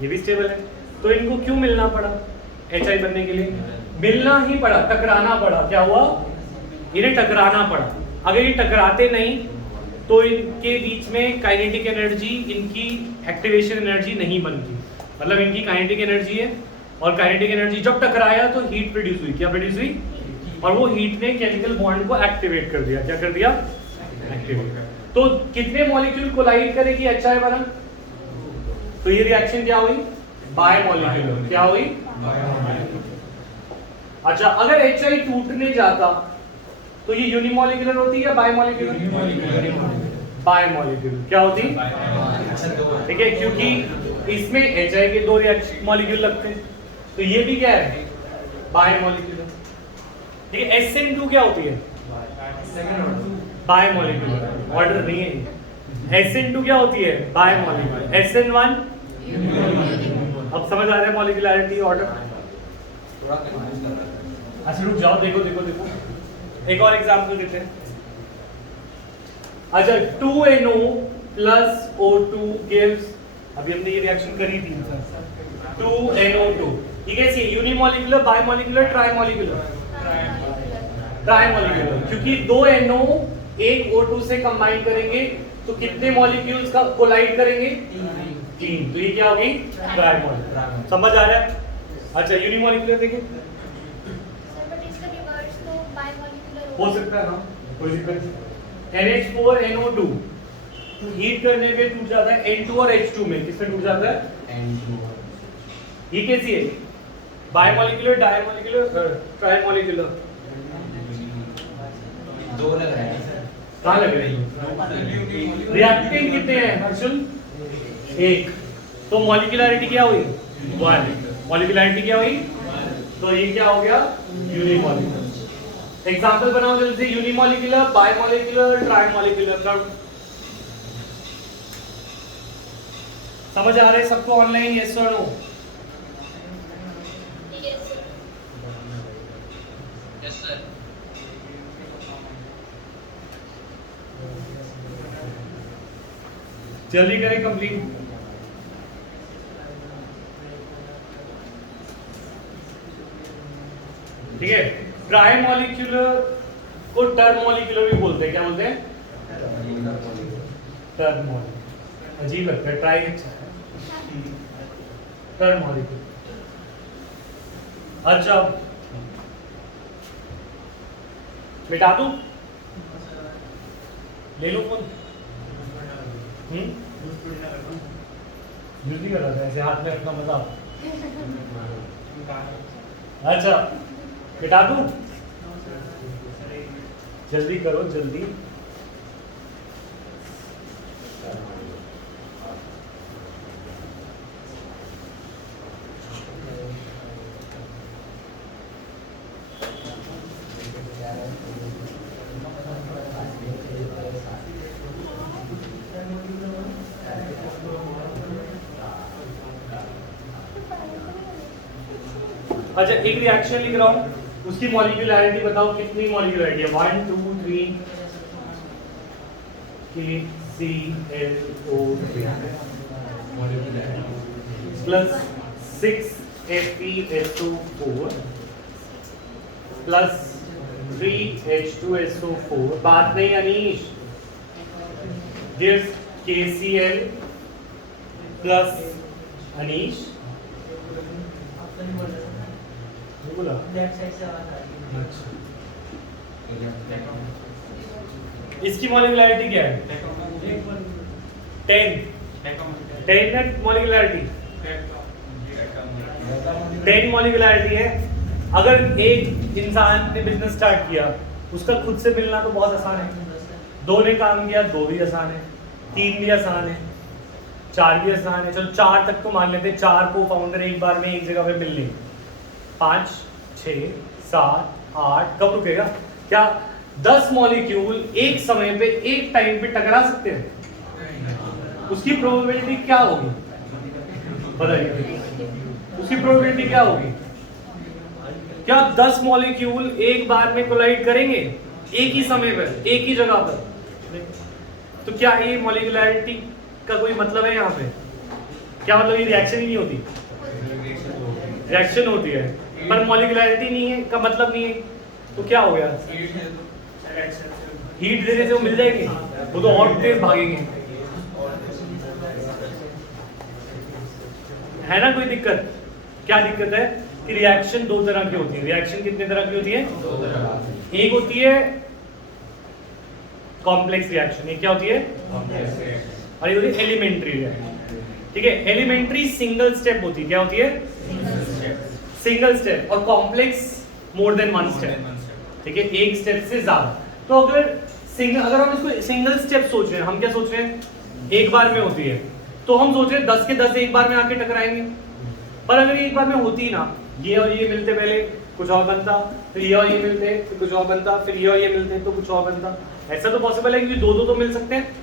ये भी स्टेबल है, तो इनको क्यों मिलना पड़ा? HI बनने के लिए मिलना ही पड़ा, टकराना पड़ा। क्या हुआ? इन्हें टकराना पड़ा। अगर ये टकराते नहीं तो इनके बीच में काइनेटिक एनर्जी, इनकी एक्टिवेशन एनर्जी नहीं बनती। मतलब इनकी काइनेटिक एनर्जी है, और काइनेटिक एनर्जी जब टकराया तो हीट प्रोड्यूस हुई। क्या प्रोड्यूस हुई? और वो हीट ने केमिकल बॉन्ड को एक्टिवेट कर दिया। क्या कर दिया? एक्टिवेट। तो कितने मॉलिक्यूल कोलाइड करेगी HI बना? तो ये रिएक्शन क्या हुई? बायमॉलिक्यूलर। क्या हुई? अच्छा, अगर HI टूटने जाता तो ये यूनिमॉलिक्यूलर होती या बायमॉलिक्यूलर? बायमॉलिक्यूलर। क्या होती? ठीक है, क्योंकि इसमें HI के 2 मॉलिक्यूल लगते हैं, तो ये भी क्या है? बायमॉलिक्यूलर। ठीक है, SN2 क्या होती है? बायमॉलिक्यूलर। ऑर्डर नहीं है। SN2 क्या होती है? बायमॉलिक्यूलर। SN1 अब समझ आ रहा है मॉलिक्यूलरिटी ऑर्डर? थोड़ा कंफ्यूज कर रहा था। अच्छा रुक जाओ, देखो देखो देखो, एक और एग्जांपल देते हैं। अच्छा, 2NO plus O2 gives, अभी हमने ये रिएक्शन करी थी, 2NO2। ये कैसी है? Unimolecular, bimolecular, ट्राइमॉलिक्यूलर? ट्राइमॉलिक्यूलर, क्योंकि 2 NO एक O2 से कंबाइन करेंगे तो कितने मॉलिक्यूल्स का कोलाइड करेंगे? 3। तो ये क्या होगी? ट्राइमॉलिक्यूलर। समझ आ रहा है? अच्छा, यूनिमॉलिक्यूलर देखिए, सर बट इसका रिवर्स तो बायमॉलिक्यूलर हो सकता है। हाँ, कोई दिक्कत नहीं। NH4NO2 हीट करने पे टूट जाता है N2 और H2 में। किसमें टूट जाता है? ये कैसी है? बायमॉलिक्यूलर, डायमॉलिक्यूलर, ट्राइमॉलिक्यूलर? दो लग रहा है सर। कहाँ लग रही है? रिएक्टेंट कितने हैं हर्षल? 1। तो मॉलिक्यूलरिटी क्या हुई? 1। मॉलिक्यूलरिटी क्या हुई? तो ये क्या हो गया? यूनिमॉलिक्यूलर। एग्जांपल बनाओ जल्दी से। Unimolecular, bimolecular, ट्राइमॉलिक्यूलर। समझ आ रहा है सबको ऑनलाइन? यस और नो? Yes sir. जल्दी करें कंप्लीट। ठीक है, ट्राइमॉलिक्यूलर को टर्मोलिक्यूलर भी बोलते हैं। क्या बोलते हैं? टर्मोलिक्यूलर। अजीब लगता है, ट्राई अच्छा है। टर्मोलिक्यूलर। अच्छा, मिटा दूं? ले लो फोन। यूज नहीं कर रहा था, ऐसे हाथ में रखना मजा आता। अच्छा, मिटा दूं? जल्दी करो, जल्दी। अच्छा, एक रिएक्शन लिख रहा हूं, उसकी मॉलिक्यूलरिटी बताओ कितनी मॉलिक्यूलरिटी है? 1 2 3 KClO3 plus 6 FeSO4 plus 3 H2SO4। बात नहीं Anish? gives KCl plus Anish बोला। इसकी मॉलिक्यूलरिटी क्या है? 10 ना मॉलिक्यूलरिटी? 10 मॉलिक्यूलरिटी है। अगर एक इंसान ने बिजनेस स्टार्ट किया, उसका खुद से मिलना तो बहुत आसान है। 2 ने काम किया, 2 भी आसान है, 3 भी आसान है, 4 भी आसान है। चलो 4 तक तो मान लेते हैं। 4 को फाउंडर एक बार में एक जगह पे मिल लेंगे। 5 6 7 8 कब रुकेगा? क्या 10 मॉलिक्यूल एक समय पे एक टाइम पे टकरा सकते हैं? उसकी प्रोबेबिलिटी क्या होगी? बताइए, उसकी प्रोबेबिलिटी क्या होगी? क्या 10 मॉलिक्यूल एक बार में कोलाइड करेंगे एक ही समय पर, एक ही जगह पर? तो क्या ये मॉलिक्यूलरिटी का कोई मतलब है यहाँ पे? क्या मतलब ये रिएक्शन ही नहीं होती? रिएक्शन होती है पर मॉलिक्यूलरिटी नहीं है का मतलब नहीं है। तो क्या हो गया? हीट देने से वो मिल जाएंगे, वो तो और तेज भागेंगे। है ना कोई दिक्कत? क्या दिक्कत है कि रिएक्शन दो तरह की होती है। रिएक्शन कितने तरह की होती है? दो तरह। एक होती है कॉम्प्लेक्स रिएक्शन, ये क्या होती है? और ये होती है एलिमेंट्री रिएक्शन। ठीक है, एलिमेंट्री सिंगल स्टेप होती है। क्या होती है? Single step. और complex more than one step. ठीक है, एक स्टेप से ज्यादा। तो अगर हम इसको सिंगल स्टेप सोच रहे हैं, हम क्या सोच रहे हैं? एक बार में होती है, तो हम सोच रहे हैं 10 के 10 एक बार में आके टकराएंगे। पर अगर ये एक बार में होती ना, ये और ये मिलते पहले कुछ और बनता, फिर ये और ये मिलते फिर कुछ और बनता, फिर ये और ये मिलते तो कुछ और बनता। ऐसा तो पॉसिबल है क्योंकि दो दो तो मिल सकते हैं,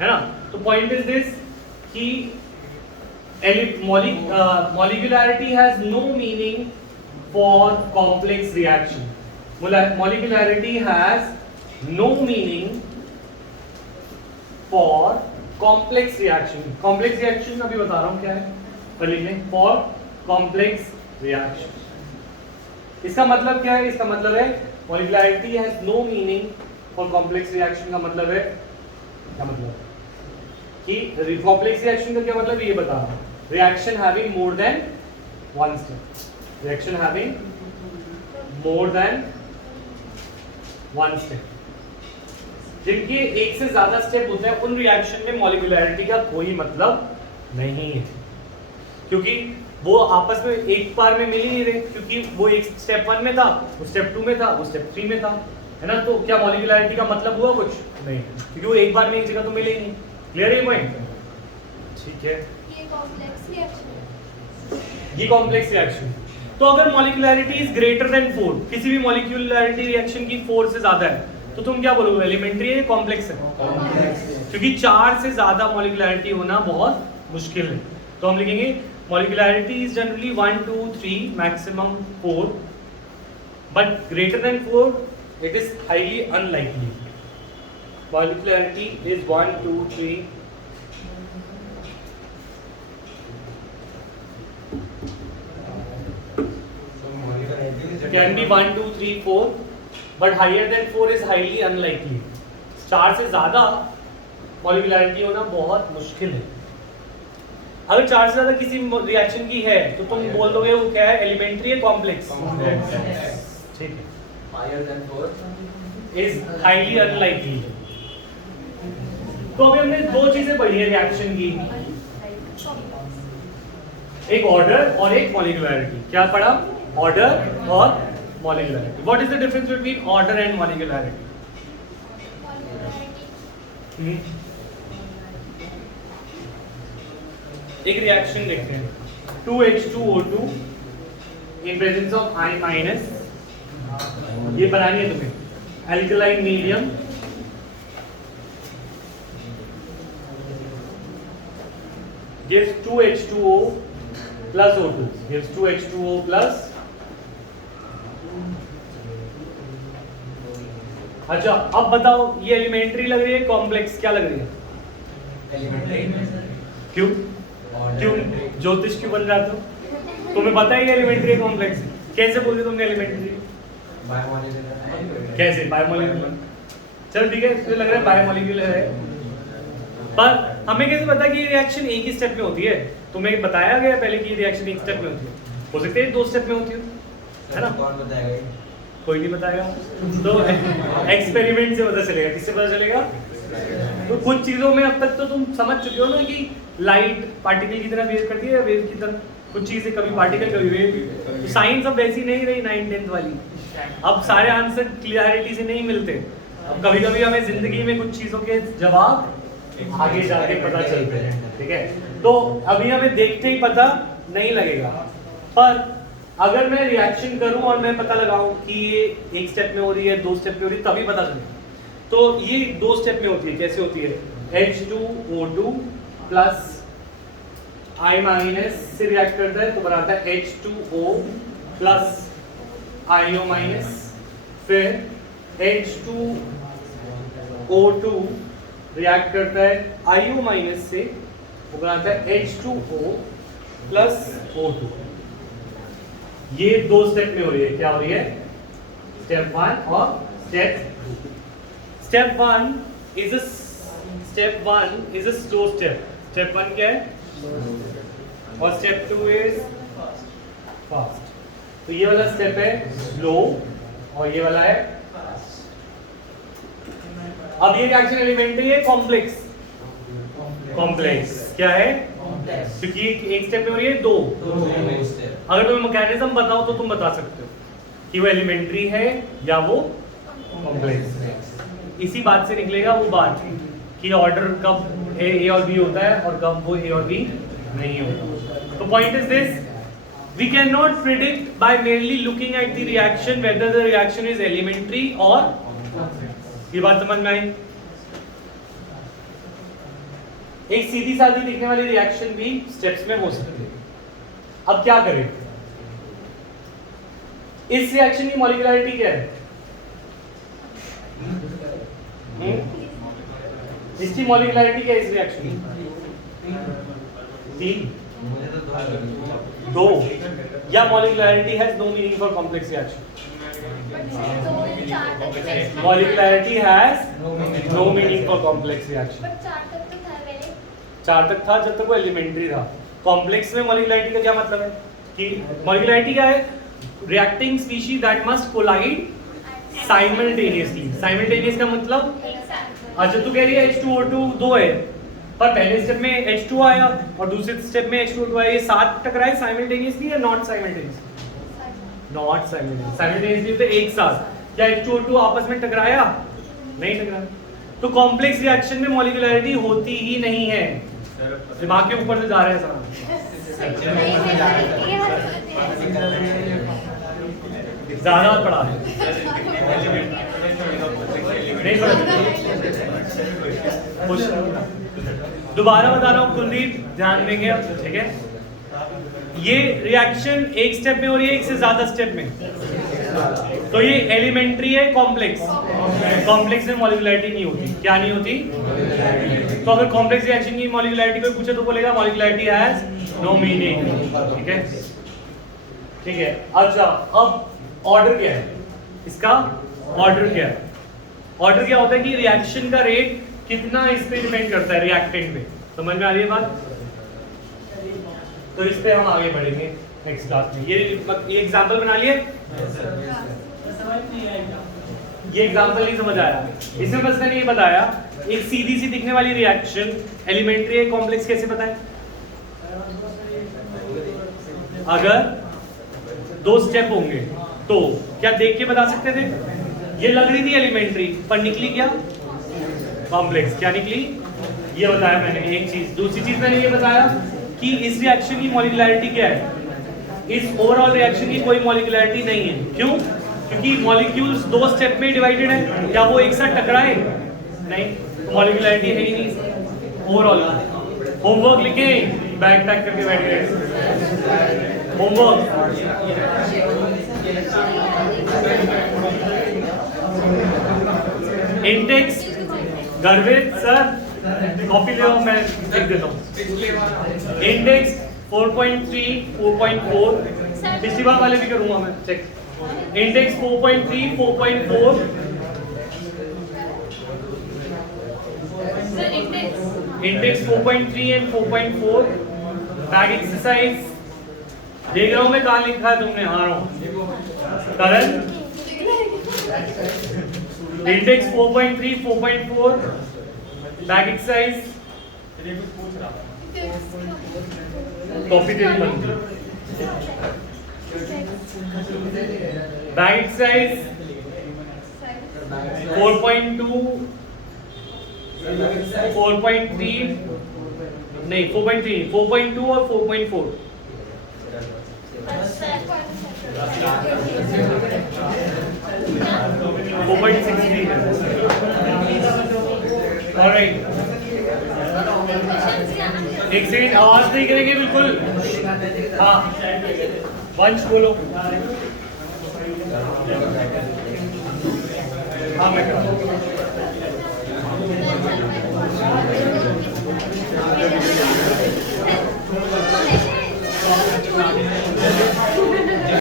है ना? तो पॉइंट इज दिस कि molecularity has no meaning for complex reaction. Molecularity has no meaning for complex reaction. Complex reaction अभी बता रहा हूँ क्या है, पर लिख लें for complex reaction. इसका मतलब क्या है? इसका मतलब है molecularity has no meaning for complex reaction का मतलब है, क्या मतलब कि complex reaction का क्या मतलब ये बता रहा हूँ। Reaction having more than one step. Reaction having more than one step. जिनके एक से ज्यादा स्टेप होते हैं उन रिएक्शन में मॉलिक्यूलैरिटी का कोई मतलब नहीं है, क्योंकि वो आपस में एक बार में मिल ही नहीं रहे, क्योंकि वो एक स्टेप 1 में था, वो स्टेप 2 में था, वो स्टेप 3 में था, है ना? तो क्या मॉलिक्यूलैरिटी का मतलब हुआ कुछ? नहीं, क्योंकि वो एक बार में एक जगह तो मिले ही नहीं। क्लियर है ये पॉइंट? ठीक है, ये कॉम्प्लेक्स रिएक्शन है। ये कॉम्प्लेक्स रिएक्शन। तो अगर मॉलिक्यूलैरिटी इज ग्रेटर देन 4, किसी भी मॉलिक्यूलैरिटी रिएक्शन की 4 से ज्यादा है, तो तुम क्या बोलोगे? एलिमेंट्री है, कॉम्प्लेक्स है? क्योंकि 4 से ज्यादा मॉलिक्यूलैरिटी होना बहुत मुश्किल है। तो हम लिखेंगे molecularity is generally 1 2 3 maximum 4, but greater than 4 it is highly unlikely. Molecularity is 1 2 3 can be 1 2 3 4, but higher than 4 is highly unlikely. 4 से ज्यादा मॉलिक्यूलैरिटी होना बहुत मुश्किल है। अगर 4 से ज्यादा किसी रिएक्शन की है तो तुम बोल दोगे वो क्या है? एलिमेंट्री है, कॉम्प्लेक्स? ठीक है, Higher than 4 is highly unlikely. तो अभी हमने दो चीजें पढ़ी है रिएक्शन की, एक ऑर्डर और एक मॉलिक्यूलैरिटी। क्या पढ़ा? ऑर्डर और molecularity. What is the difference between order and molecularity? एक रिएक्शन देखते हैं, 2H2O2 in presence of I-, ये बनानी है तुम्हें। Alkaline medium gives 2H2O plus O2, gives 2H2O plus। अच्छा, अब बताओ ये एलिमेंट्री लग रही है, कॉम्प्लेक्स क्या लग रही है? एलिमेंट्री। क्यों? क्यों ज्योतिष क्यों बन जाते हो? तुम्हें पता है ये एलिमेंट्री है, कॉम्प्लेक्स है? कैसे बोल रहे तुमने एलिमेंट्री? बायोमॉलिक्यूलर। कैसे? बायोमॉलिक्यूलर। चल ठीक है, तुझे लग रहा है बायोमॉलिक्यूलर है, पर हमें कैसे पता कि ये रिएक्शन एक ही स्टेप में होती है? तुम्हें बताया गया पहले कि ये रिएक्शन एक स्टेप में होती है, हो सकता है 2 स्टेप में होती है ना? कौन बताएगा? कोई नहीं बताएगा, तो एक्सपेरिमेंट से पता चलेगा। किससे पता चलेगा? तो कुछ चीजों में अब तक तो तुम समझ चुके हो ना कि लाइट पार्टिकल की तरह बिहेव करती है, वेव की तरह। कुछ चीजें कभी पार्टिकल कभी वेव। तो साइंस अब वैसी नहीं रही 9th 10th वाली। अब सारे आंसर क्लियरिटी से नहीं मिलते। अब कभी कभी हमें जिंदगी में कुछ चीजों के जवाब आगे जाके पता चलते हैं। ठीक है, तो अभी हमें देखते ही पता नहीं लगेगा, पर अगर मैं रिएक्शन करूं और मैं पता लगाऊं कि ये एक स्टेप में हो रही है, 2 स्टेप में हो रही है, तभी पता चलेगा। तो ये 2 स्टेप में होती है। कैसे होती है? H2O2 प्लस I- से रिएक्ट करता है तो बनाता है H2O प्लस IO-, फिर H2O2 रिएक्ट करता है IO- से, वो बनाता है H2O प्लस O2। ये 2 स्टेप में हो रही है। क्या हो रही है? स्टेप 1 और step 2। Step 1 is a slow step. Step 1 क्या है? और स्टेप 2 इज फास्ट। तो ये वाला स्टेप है स्लो और ये वाला है। अब ये रिएक्शन एलिमेंट्री है कॉम्प्लेक्स। कॉम्प्लेक्स क्या है? क्योंकि एक स्टेप में हो रही है दो। अगर तुम्हें मैकेनिज्म बताओ तो तुम बता सकते हो कि वो एलिमेंट्री है या वो कॉम्प्लेक्स है। इसी बात से निकलेगा वो बात कि ऑर्डर कब ए और बी होता है और कब वो ए और बी नहीं होता। तो point is this, we cannot predict by merely looking at the reaction whether the reaction is elementary or ये बात समझ में आई? एक सीधी सादी दिखने वाली रिएक्शन भी स्टेप्स में हो सकती है। अब क्या करें? इस रिएक्शन की मॉलिक्यूलरिटी क्या है? इसकी मॉलिक्यूलरिटी क्या है इस रिएक्शन की? 3 2 या molecularity has no meaning for complex reaction. Molecularity has no meaning for complex reaction. 4 तक था जब तक वो एलिमेंट्री था। कॉम्प्लेक्स में मॉलिक्यूलरिटी का क्या मतलब है कि मॉलिक्यूलरिटी क्या है? Reacting species that must collide simultaneously. Simultaneous का मतलब, अच्छा तू कह रही है H2O2 2 है पर पहले स्टेप में H2 आया और दूसरे स्टेप में H2O2 आया, ये 7 टकराए साइमल्टेनियसली या not simultaneously? Not simultaneous. Simultaneously तो एक साथ। क्या H2O2 आपस में टकराया? नहीं टकराया। तो कॉम्प्लेक्स रिएक्शन में मॉलिक्यूलरिटी होती ही नहीं है। दिमाग के ऊपर से जा रहा है सारा। ज्यादा पढ़ा है नहीं पढ़ा। दोबारा बता रहा हूँ कुलदीप, ध्यान देंगे अब, ठीक है? ये रिएक्शन एक स्टेप में हो रही है, एक से ज्यादा स्टेप में। तो ये एलिमेंट्री है कॉम्प्लेक्स। कॉम्प्लेक्स में मॉलिक्यूलरिटी नहीं होती। क्या नहीं होती? तो अगर कॉम्प्लेक्स रिएक्शन की मॉलिक्यूलरिटी कोई पूछे तो बोलेगा मॉलिक्यूलरिटी हैज नो मीनिंग। ठीक है, ठीक है। अच्छा, अब ऑर्डर क्या है इसका? ऑर्डर क्या है? ऑर्डर क्या होता है कि रिएक्शन का रेट कितना इस पे डिपेंड करता है, रिएक्टेंट पे। समझ में आ रही है बात? तो इस पे हम आगे बढ़ेंगे नेक्स्ट क्लास में। ये एग्जांपल बना लिए? ये एग्जांपल नहीं समझ आया? इसमें बस मैंने ये बताया, एक सीधी सी दिखने वाली रिएक्शन एलिमेंट्री है कॉम्प्लेक्स कैसे बताएं? अगर 2 स्टेप होंगे तो क्या देख के बता सकते थे? ये लग रही थी एलिमेंट्री पर निकली क्या? कॉम्प्लेक्स। क्या निकली? ये बताया मैंने एक चीज। दूसरी चीज मैंने ये बताया कि इस रिएक्शन की मॉलिक्यूलरिटी क्या है? इस ओवरऑल रिएक्शन की कोई मॉलिक्यूलरिटी नहीं है। क्यों? क्योंकि मॉलिक्यूल्स 2 स्टेप में डिवाइडेड है। क्या वो एक साथ टकराए? नहीं, तो मॉलिक्यूलरिटी है ही नहीं ओवरऑल। होमवर्क लिखें, बैक पैक करके बैठ गए। होमवर्क इंटेक्स गर्वित सर कॉपी ले आओ, मैं लिख देता हूँ। इंडेक्स 4.3 4.4 पिछली बार वाले भी करूंगा मैं check. Index 4.3 4.4 index 4.3 and 4.4 back exercise देख रहा हूं मैं, कहाँ लिखा है तुमने? हाँ रहा हूं करण। इंडेक्स 4.3 4.4 बैग एक्सरसाइज कॉपी तेरी बनती। बैग एक्सरसाइज 4.2 4.3 नहीं 4.3 4.2 और 4.4 4.63 है। ऑलराइट, एक सेकंड आवाज नहीं करेंगे बिल्कुल। हाँ वंश बोलो। हाँ मैं कर